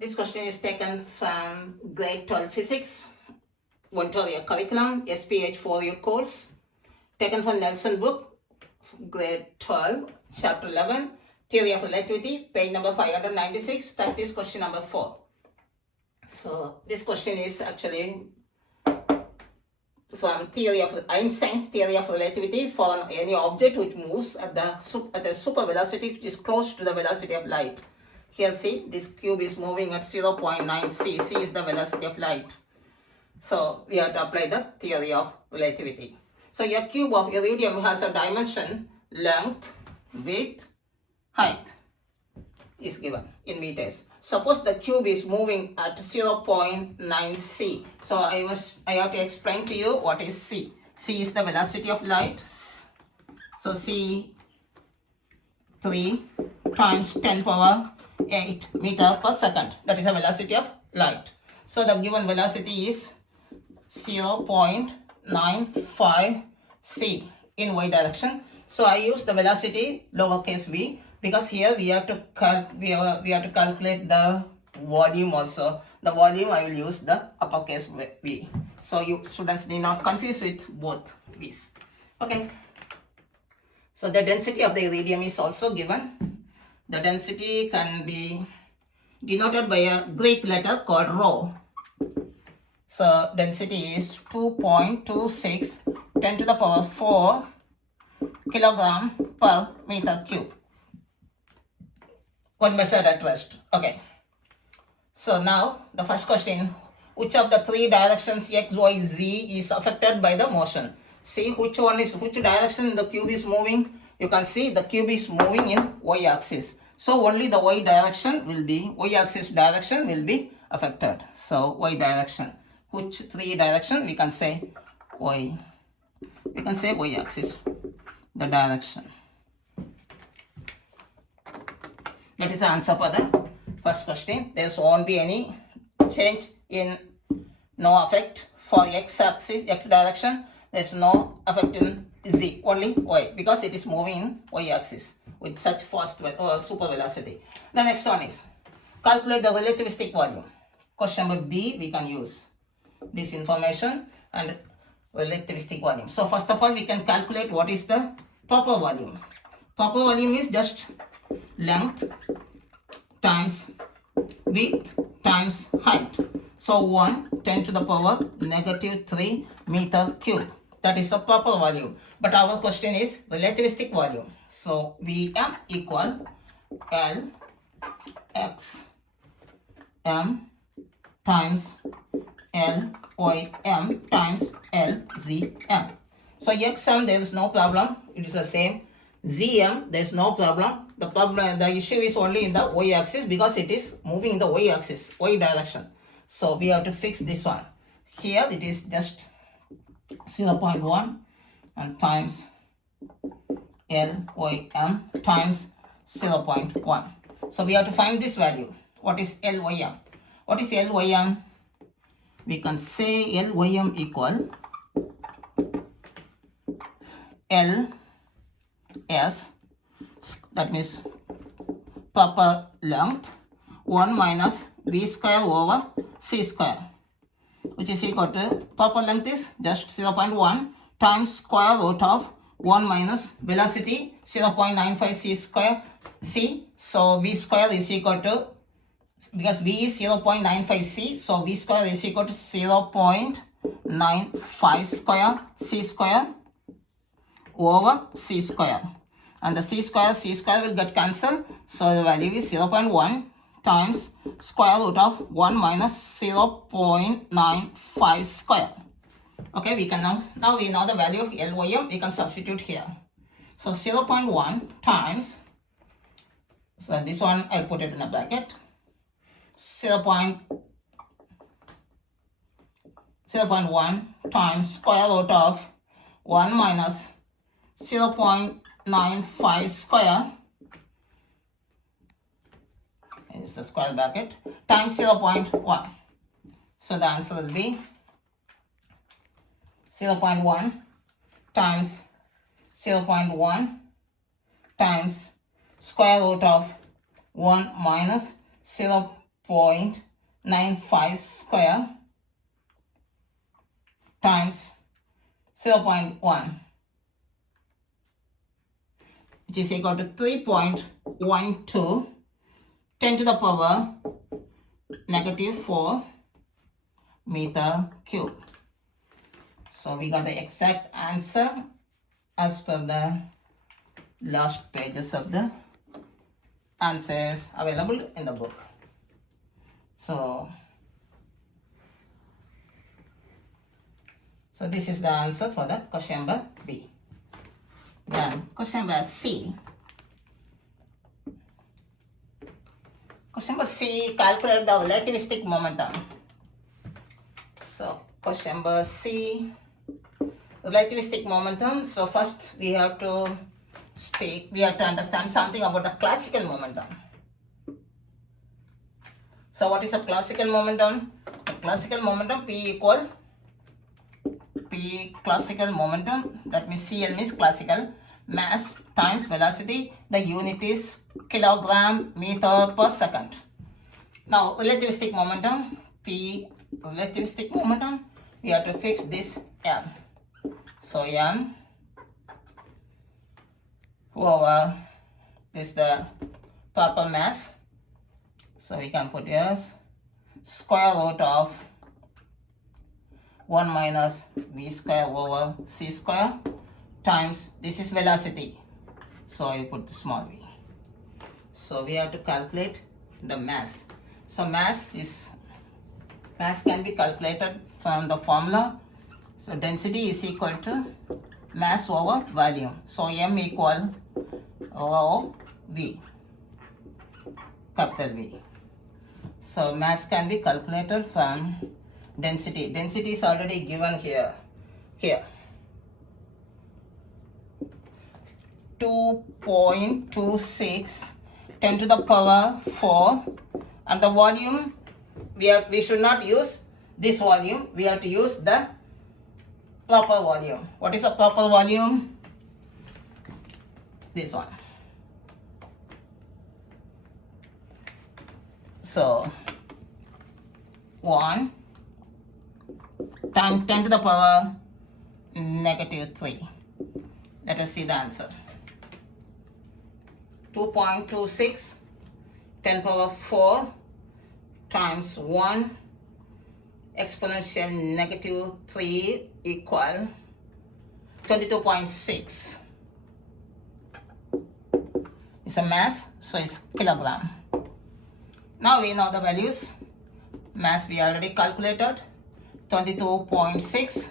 This question is taken from grade 12 physics, Ontario curriculum, SPH4U course, taken from Nelson book, grade 12, chapter 11, Theory of Relativity, page number 596, practice question number 4. So this question is actually from Einstein's theory of relativity for any object which moves at the super velocity which is close to the velocity of light. Here see, this cube is moving at 0.9 c. c is the velocity of light. So we have to apply the theory of relativity. So a cube of iridium has a dimension, length, width, height is given in meters. Suppose the cube is moving at 0.9 c. So I have to explain to you what is c. c is the velocity of light. So c 3 times 10 power 8 meter per second. That is the velocity of light. So the given velocity is 0.95 c in y direction. So I use the velocity lowercase v because here we have to calculate the volume also. The volume I will use the uppercase v. So you students need not confuse with both v's. Okay. So the density of the iridium is also given. The density can be denoted by a Greek letter called rho. So density is 2.26 10 to the power 4 kilogram per meter cube when measured at rest. Okay. So now the first question, which of the three directions x, y, z is affected by the motion? See which direction the cube is moving. You can see the cube is moving in y-axis. So only the y-axis direction will be affected. So y direction. Which three direction? We can say y. We can say y-axis, the direction. That is the answer for the first question. There won't be any change in no effect for x-axis, x direction. There is no effect in z, only y, because it is moving in y-axis with such fast super velocity. The next one is calculate the relativistic volume. Question number B, we can use this information and relativistic volume. So first of all, we can calculate what is the proper volume. Proper volume is just length times width times height. So 10 to the power negative 3 meter cube. That is the proper volume. But our question is relativistic volume. So Vm equal L x m times L y m times L z m. So xm there is no problem. It is the same. Zm there is no problem. The issue is only in the y-axis because it is moving in the y-axis, y direction. So we have to fix this one. Here it is just 0.1 and times LYM times 0.1. So we have to find this value. What is LYM? What is LYM? We can say LYM equal LS, that means proper length, 1 minus V square over C square, which is equal to proper length is just 0.1 times square root of 1 minus velocity 0.95 c square c. So V square is equal to, because V is 0.95 c, so V square is equal to 0.95 square c square over c square. And the c square will get cancelled. So the value is 0.1 times square root of 1 minus 0.95 square. Okay, we can now we know the value of LYM, we can substitute here. So 0.1 times, so this one I put it in a bracket, 0.1 times square root of 1 minus 0.95 square, and it's a square bracket, times 0.1. So the answer will be 0.1 times 0.1 times square root of 1 minus 0.95 0.95 square times 0.1, which is equal to 3.12 10 to the power -4 meter cube. So we got the exact answer as per the last pages of the answers available in the book. So this is the answer for the question number B. Then question number C. Question number C, calculate the relativistic momentum. So question number C, relativistic momentum. So first we have to understand something about the classical momentum. So what is a classical momentum? The classical momentum P equal P classical momentum, that means CL means classical, mass times velocity. The unit is kilogram meter per second. Now relativistic momentum, P relativistic momentum, we have to fix this M. So M over this the purple mass. So we can put as square root of 1 minus v square over c square times this is velocity. So I put the small v. So we have to calculate the mass. So mass can be calculated from the formula. So density is equal to mass over volume. So m equal rho v, capital V. So mass can be calculated from density. Density is already given here. 2.26 10 to the power 4, and the volume we should not use this volume. We have to use the proper volume. What is a proper volume? This one. So 1 times 10 to the power -3. Let us see the answer. 2.26 10 power 4 times 1 exponential -3 equal 22.6. It's a mass, so it's kilogram. Now we know the values. Mass we already calculated, 22.6,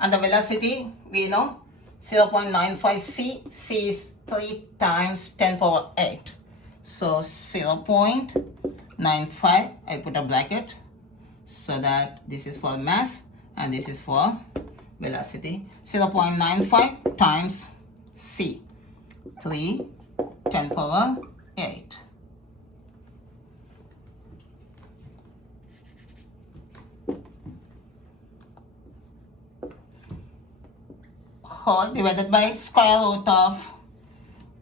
and the velocity we know 0.95 c. C is 3 times 10 power 8. So 0.95, I put a bracket so that this is for mass and this is for velocity. 0.95 times c, 3 10 power 8. Whole divided by square root of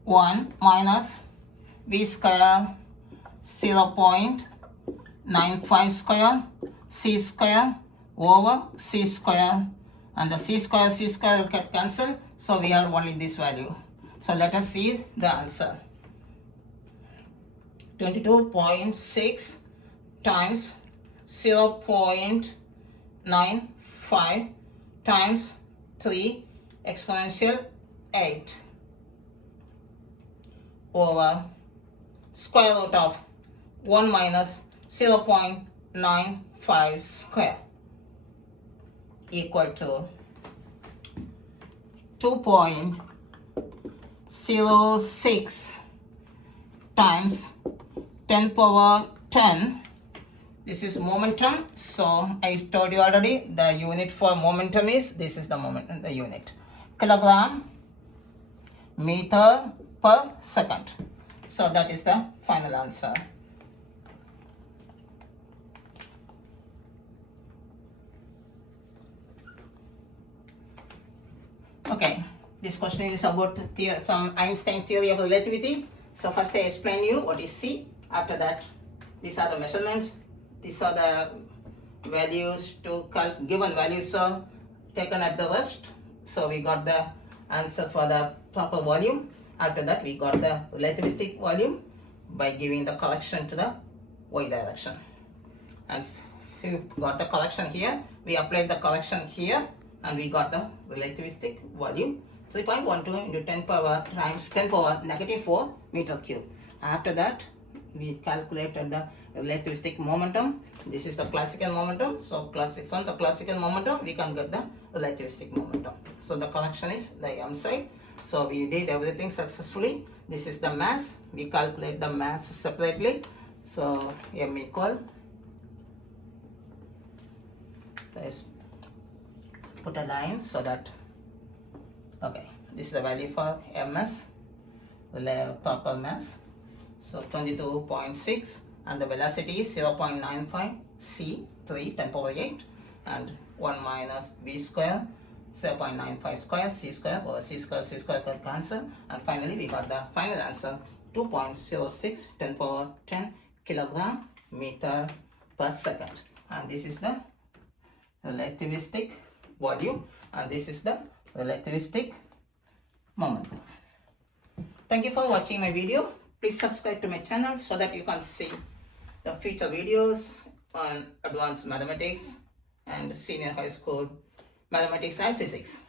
1 minus v square 0.95 square c square over c square, and the c square will get cancelled, so we have only this value. So let us see the answer. 22.6 times 0.95 times 3 exponential 8 over square root of 1 minus 0.95 square equal to 2.06 times 10 power 10. This is momentum. So I told you already the unit for momentum is, this is the momentum, the unit. Kilogram meter per second. So that is the final answer. Okay, this question is about from Einstein theory of relativity. So first I explain you what is C. After that these are the measurements, these are the values to given values are taken at the rest. So we got the answer for the proper volume. After that we got the relativistic volume by giving the correction to the y direction. And we got the correction here, we applied the correction here, and we got the relativistic volume 3.12 into 10 power times 10 power negative 4 meter cube. After that we calculated the relativistic momentum. This is the classical momentum. So from the classical momentum we can get the relativistic momentum. So the correction is the m side. So we did everything successfully. This is the mass. We calculate the mass separately. So m equal, so let's put a line so that, okay, this is the value for ms, the proper mass. So 22.6, and the velocity is 0.95 c 3 10 power 8, and 1 minus v square 0.95 square c square over c square can cancel, and finally we got the final answer 2.06 10 power 10 kilogram meter per second. And this is the relativistic volume, and this is the relativistic momentum. Thank you for watching my video. Please subscribe to my channel so that you can see the future videos on advanced mathematics and senior high school mathematics and physics.